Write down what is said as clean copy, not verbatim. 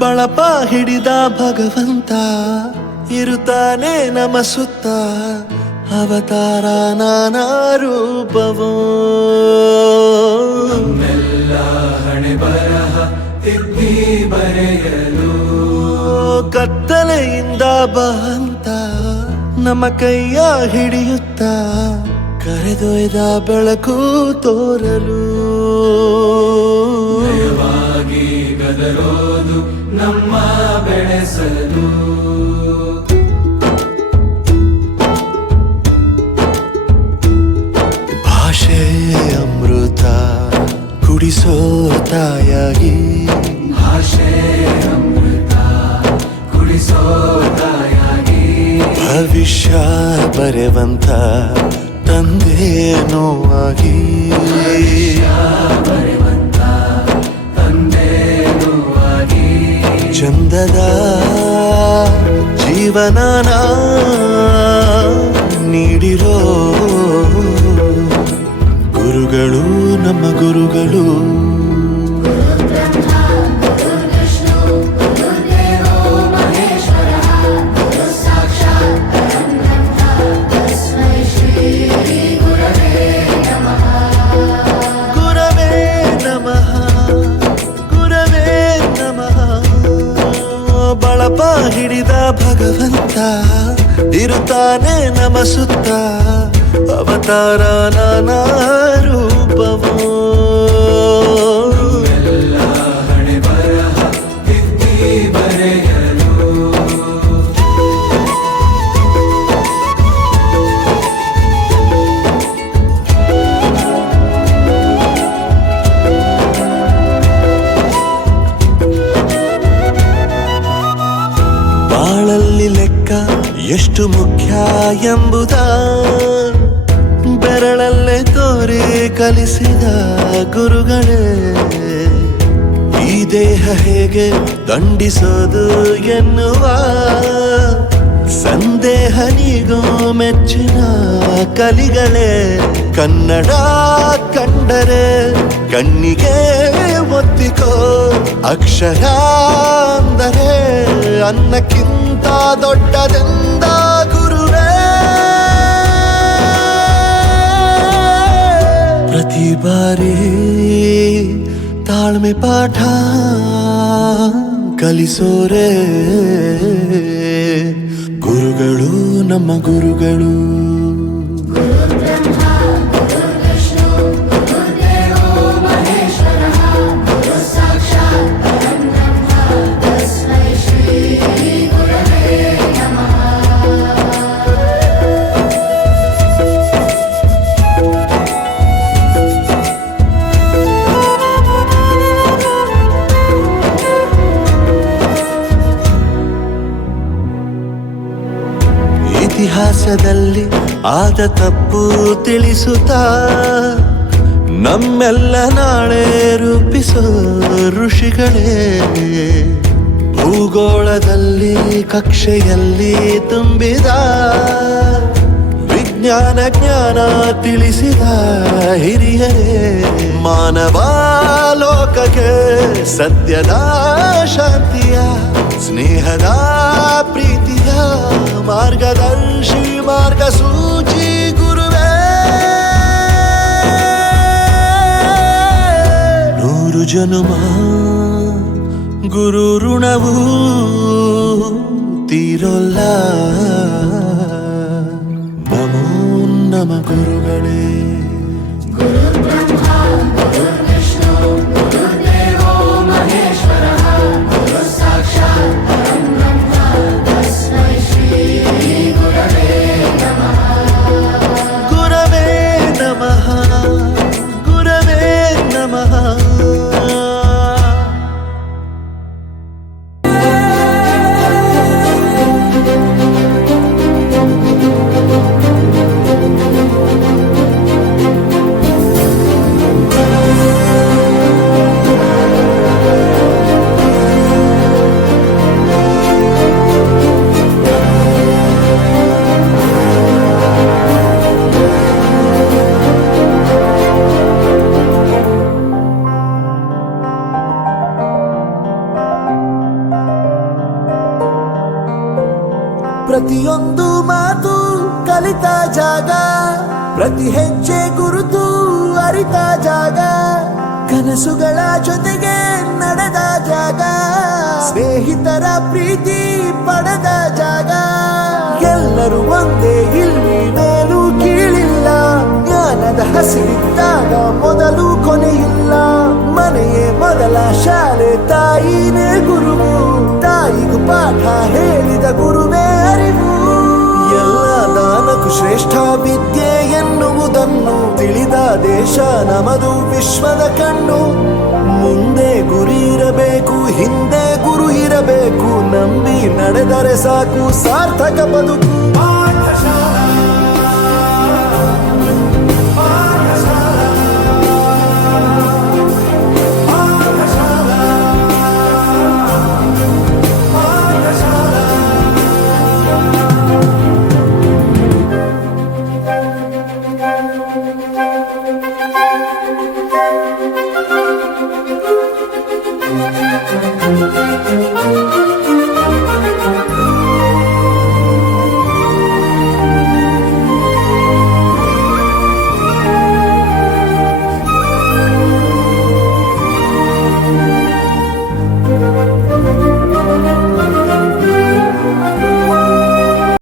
ಬಳಪ ಹಿಡಿದ ಭಗವಂತ ಇರುತ್ತಾನೆ ನಮ ಸುತ್ತ, ಅವತಾರ ನಾನಾ ರೂಪವೋ. ನಮ್ಮೆಲ್ಲ ಹಣೆ ಬರಹ ತಿದ್ದಿ ಬರೆಯಲು ಕತ್ತಲೆಯಿಂದ ಬಂತ ನಮ್ಮ ಕೈಯ ಹಿಡಿಯುತ್ತ, ಕರೆದೊಯ್ದ ಬೆಳಕು ತೋರಲು. ನಯವಾಗಿ ಗದರೋದು ನಮ್ಮ ಬೆಳೆಸಲು. ಭಾಷೆ ಅಮೃತ ಕುಡಿಸೋ ತಾಯಾಗಿ, ಭಾಷೆ ಅಮೃತ ಕುಡಿಸೋ ತಾಯಾಗಿ, ಭವಿಷ್ಯ ಬರೆವಂತ ತಂದೇನೋ ಆಗಿ, ಬರೆವಂತ ತಂದೇನೂ ಆಗಿ, ಚಂದದ ಜೀವನನ ನೀಡಿರೋ ಗುರುಗಳು ನಮ್ಮ ಗುರುಗಳು. ಬಳಪ ಹಿಡಿದ ಭಗವಂತ ಇರುತ್ತಾನೆ ನಮ ಸುತ್ತ, ಅವತಾರ ನಾನಾ ರೂಪವೋ. ಎಲ್ಲ ಹಣೆ ಬರಹ ತಿದ್ದಿ ಬರೆಯಲು. ಬಾಳಲ್ಲಿ ಲೆಕ್ಕ ಎಷ್ಟು ಮುಖ್ಯ ಎಂಬುದ ಬೆರಳಲ್ಲೇ ತೋರಿ ಕಲಿಸಿದ ಗುರುಗಳೇ. ಈ ದೇಹ ಹೇಗೆ ದಂಡಿಸೋದು ಎನ್ನುವ ಸಂದೇಹ ನೀಗೋ ಮೆಚ್ಚಿನ ಕಲಿಗಳೇ. ಕನ್ನಡ ಕಂಡರೆ ಕಣ್ಣಿಗೆ ಒತ್ತಿಕೋ, ಅಕ್ಷರ ಅಂದರೆ ಅನ್ನಕ್ಕಿಂತ ದೊಡ್ಡದೆಂದ ಗುರುವೇ. ಪ್ರತಿ ಬಾರಿ ತಾಳ್ಮೆ ಪಾಠ ಕಲಿಸೋರೆ ಗುರುಗಳು ನಮ್ಮ ಗುರುಗಳು. ಇತಿಹಾಸದಲ್ಲಿ ಆದ ತಪ್ಪು ತಿಳಿಸುತ್ತಾ ನಮ್ಮೆಲ್ಲ ನಾಳೆ ರೂಪಿಸೋ ಋಷಿಗಳೇ. ಭೂಗೋಳದಲ್ಲಿ ಕಕ್ಷೆಯಲ್ಲಿ ತುಂಬಿದ ವಿಜ್ಞಾನ ಜ್ಞಾನ ತಿಳಿಸಿದ ಹಿರಿಯರೇ. ಮಾನವ ಲೋಕಕ್ಕೆ ಸತ್ಯದ ಶಾಂತಿಯ ಸ್ನೇಹದ ಪ್ರೀತಿಯ ಮಾರ್ಗದರ್ಶಿ ಮಾರ್ಗಸೂಚಿ ಗುರುವೇ. 100 ಜನುಮ ಗುರು ಋಣವು ತೀರೋಲ್ಲ. ನಮೋ ನಮ ಗುರುಗಳೇ. ಪ್ರತಿಯೊಂದು ಮಾತು ಕಲಿತ ಜಾಗ, ಪ್ರತಿ ಹೆಜ್ಜೆ ಗುರುತು ಅರಿತ ಜಾಗ, ಕನಸುಗಳ ಜೊತೆಗೆ ನಡೆದ ಜಾಗ, ಸ್ನೇಹಿತರ ಪ್ರೀತಿ ಪಡೆದ ಜಾಗ. ಎಲ್ಲರೂ ಒಂದೇ, ಇಲ್ಲಿ ಮೇಲೂ ಕೀಳಿಲ್ಲ, ಜ್ಞಾನದ ಹಸಿರಿದ್ದಾಗ ಮೊದಲು ಕೊನೆಯಿಲ್ಲ. ಮನೆಯೇ ಮೊದಲ ಶಾಲೆ, ತಾಯಿನೇ ಗುರುವು, ತಾಯಿಗೂ ಪಾಠ ಹೇಳಿದ ಗುರುವೇ ಅರಿವು. ಎಲ್ಲ ದಾನಕ್ಕೂ ಶ್ರೇಷ್ಠ ವಿದ್ಯೆ ಎನ್ನುವುದನ್ನು ತಿಳಿದ ದೇಶ ನಮದು, ವಿಶ್ವದ ಕಣ್ಣು. ಮುಂದೆ ಗುರಿ ಇರಬೇಕು, ಹಿಂದೆ ಗುರು ಇರಬೇಕು, ನಂಬಿ ನಡೆದರೆ ಸಾಕು ಸಾರ್ಥಕ ಬದುಕು.